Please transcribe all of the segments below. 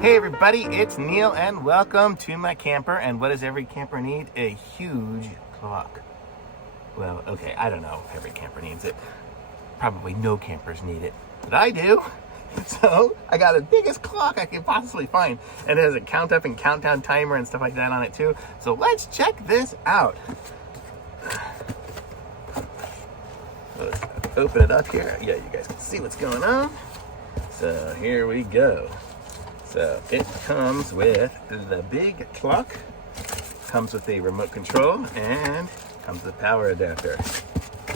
Hey everybody, it's Neil and welcome to my camper. And what does every camper need? A huge clock. Well, okay, I don't know if every camper needs it. Probably no campers need it, but I do. So I got the biggest clock I could possibly find, and it has a count up and countdown timer and stuff like that on it too. So let's check this out. Let's open it up here. Yeah, you guys can see what's going on. So here we go. So it comes with the big clock, comes with a remote control, and comes with a power adapter.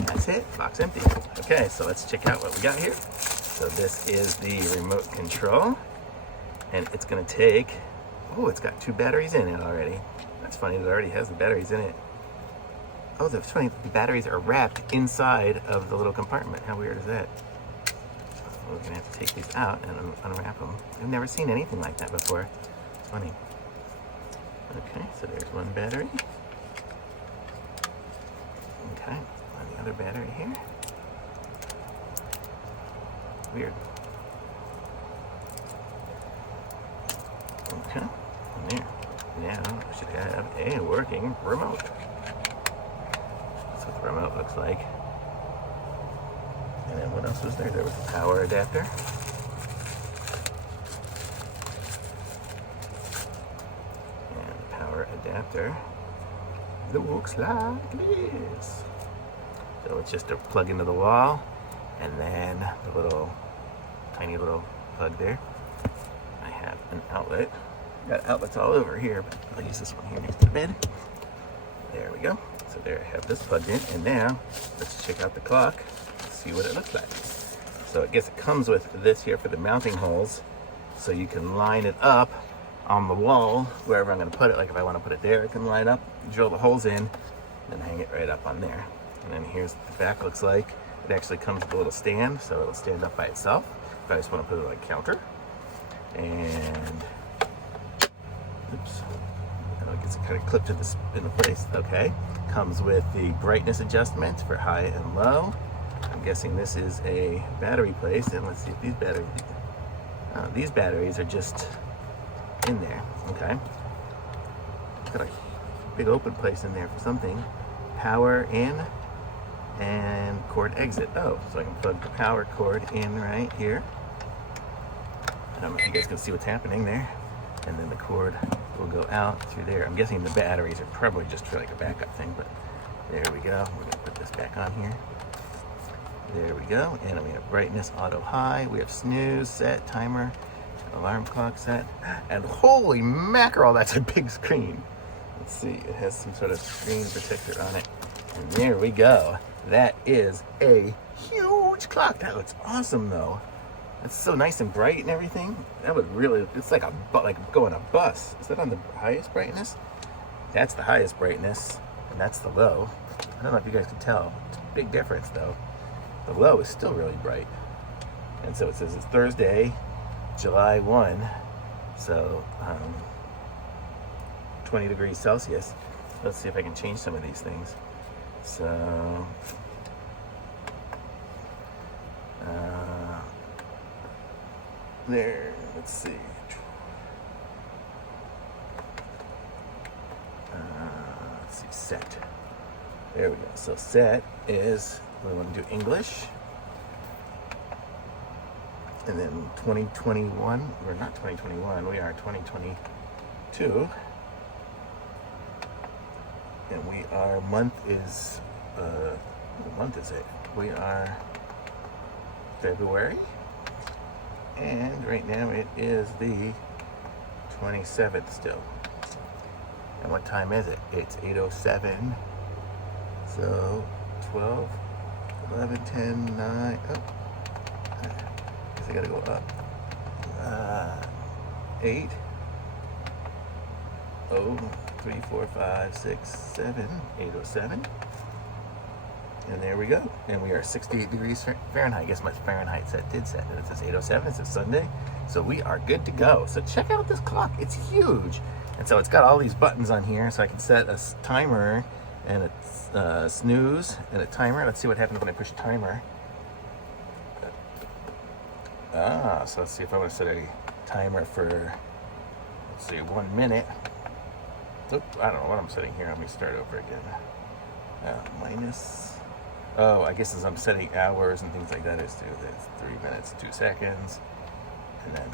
That's it, box empty. Okay, so let's check out what we got here. So this is the remote control, and it's gonna take, oh, it's got 2 batteries in it already. That's funny, it already has the batteries in it. Oh, that's funny, the batteries are wrapped inside of the little compartment. How weird is that? We're gonna have to take these out and unwrap them. I've never seen anything like that before. It's funny. Okay, so there's one battery. Okay, and the other battery here. Weird. Okay, and there. Now we should have a working remote. That's what the remote looks like. And then what else was there? There was a power adapter. And the power adapter looks like this. So it's just a plug into the wall, and then the little, tiny little plug there. I have an outlet. Got outlets all over here, but I'll use this one here next to the bed. There we go. So there I have this plugged in, and now let's check out the clock. See what it looks like. So I guess it comes with this here for the mounting holes, so you can line it up on the wall wherever I'm going to put it. Like if I want to put it there, I can line up, drill the holes in, and hang it right up on there. And then here's what the back looks like. It actually comes with a little stand, so it'll stand up by itself if I just want to put it on a counter. And oops, I guess it kind of clipped into place. Okay, comes with the brightness adjustment for high and low. I'm guessing this is a battery place, and let's see if these batteries are just in there. Okay, got a big open place in there for something. Power in and cord exit. Oh, so I can plug the power cord in right here. I don't know if you guys can see what's happening there. And then the cord will go out through there. I'm guessing the batteries are probably just for like a backup thing, but there we go. We're gonna put this back on here. There we go, and we have brightness auto high, we have snooze set, timer, alarm clock set, and holy mackerel, that's a big screen. Let's see, it has some sort of screen protector on it, and there we go. That is a huge clock. That looks awesome though. It's so nice and bright and everything. That would really, it's like going a bus. Is that on the highest brightness? That's the highest brightness, and that's the low. I don't know if you guys can tell. It's a big difference though. The low is still really bright. And so it says it's Thursday, July 1. So 20 degrees Celsius. Let's see if I can change some of these things. So there, let's see. Let's see, set. There we go. So set is, we want to do English, and then 2021, we're not 2021, we are 2022, and we are, month is, what month is it? We are February, and right now it is the 27th still. And what time is it? It's 8:07, so 12, 11, 10, 9, oh, guess I gotta go up. 8, 3, 4, 5, 6, 7, 8:07. And there we go. And we are 68 degrees Fahrenheit. I guess my Fahrenheit did set. And it says 8:07, it says Sunday. So we are good to go. So check out this clock, it's huge. And so it's got all these buttons on here, so I can set a timer and a snooze and a timer. Let's see what happens when I push timer. So let's see if I want to set a timer for let's see, 1 minute. Oop, I don't know what I'm setting here. Let me start over again. Minus. Oh, I guess as I'm setting hours and things like that, it's 3 minutes, 2 seconds, and then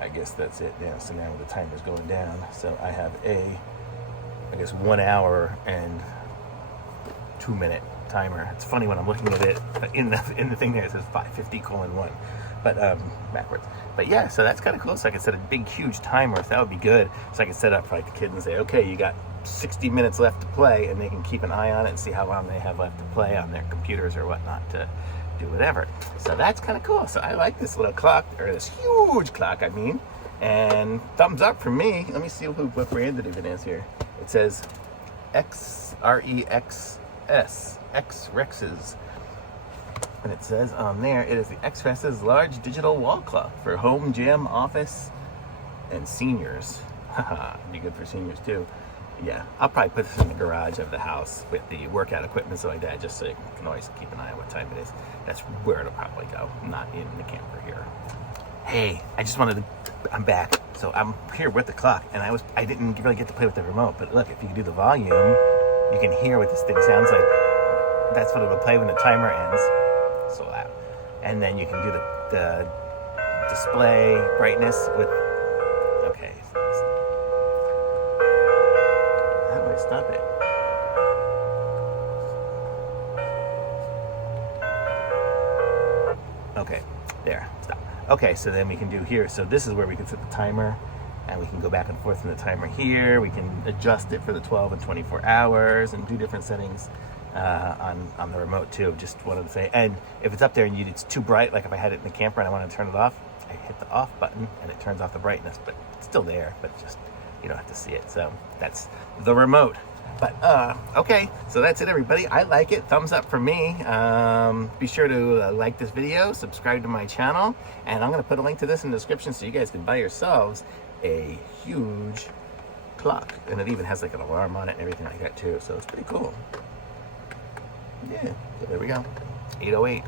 I guess that's it. Yeah. So now the timer's going down. So I have I guess 1 hour and 2 minute timer. It's funny when I'm looking at it in the thing there, it says 5:50:1, but backwards. But yeah, so that's kind of cool. So I can set a big, huge timer. If that would be good, so I can set up for like the kids and say, okay, you got 60 minutes left to play, and they can keep an eye on it and see how long they have left to play on their computers or whatnot to do whatever. So that's kind of cool. So I like this little clock, or this huge clock, I mean. And thumbs up for me. Let me see what brand it even is here. It says XREXS, XREXS. And it says on there, it is the XREXS large digital wall clock for home, gym, office, and seniors. Haha, be good for seniors too. Yeah, I'll probably put this in the garage of the house with the workout equipment so like that, just so you can always keep an eye on what time it is. That's where it'll probably go, not in the camper here. Hey, I'm back. So I'm here with the clock, and I didn't really get to play with the remote, but look, if you can do the volume, you can hear what this thing sounds like. That's what it'll play when the timer ends. So loud. And then you can do the display brightness with, okay. How do I stop it? Okay, there, stop. Okay, so then we can do here. So this is where we can set the timer, and we can go back and forth in the timer here. We can adjust it for the 12 and 24 hours and do different settings on the remote too. Just wanted to say, and if it's up there and it's too bright, like if I had it in the camper and I wanted to turn it off, I hit the off button and it turns off the brightness, but it's still there, but just, you don't have to see it. So that's the remote. But okay, so that's it, everybody. I like it. Thumbs up for me. Be sure to like this video, subscribe to my channel, and I'm going to put a link to this in the description so you guys can buy yourselves a huge clock. And it even has like an alarm on it and everything like that too, so it's pretty cool. Yeah, so there we go. 8:08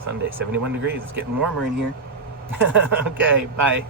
Sunday, 71 degrees. It's getting warmer in here. Okay, bye.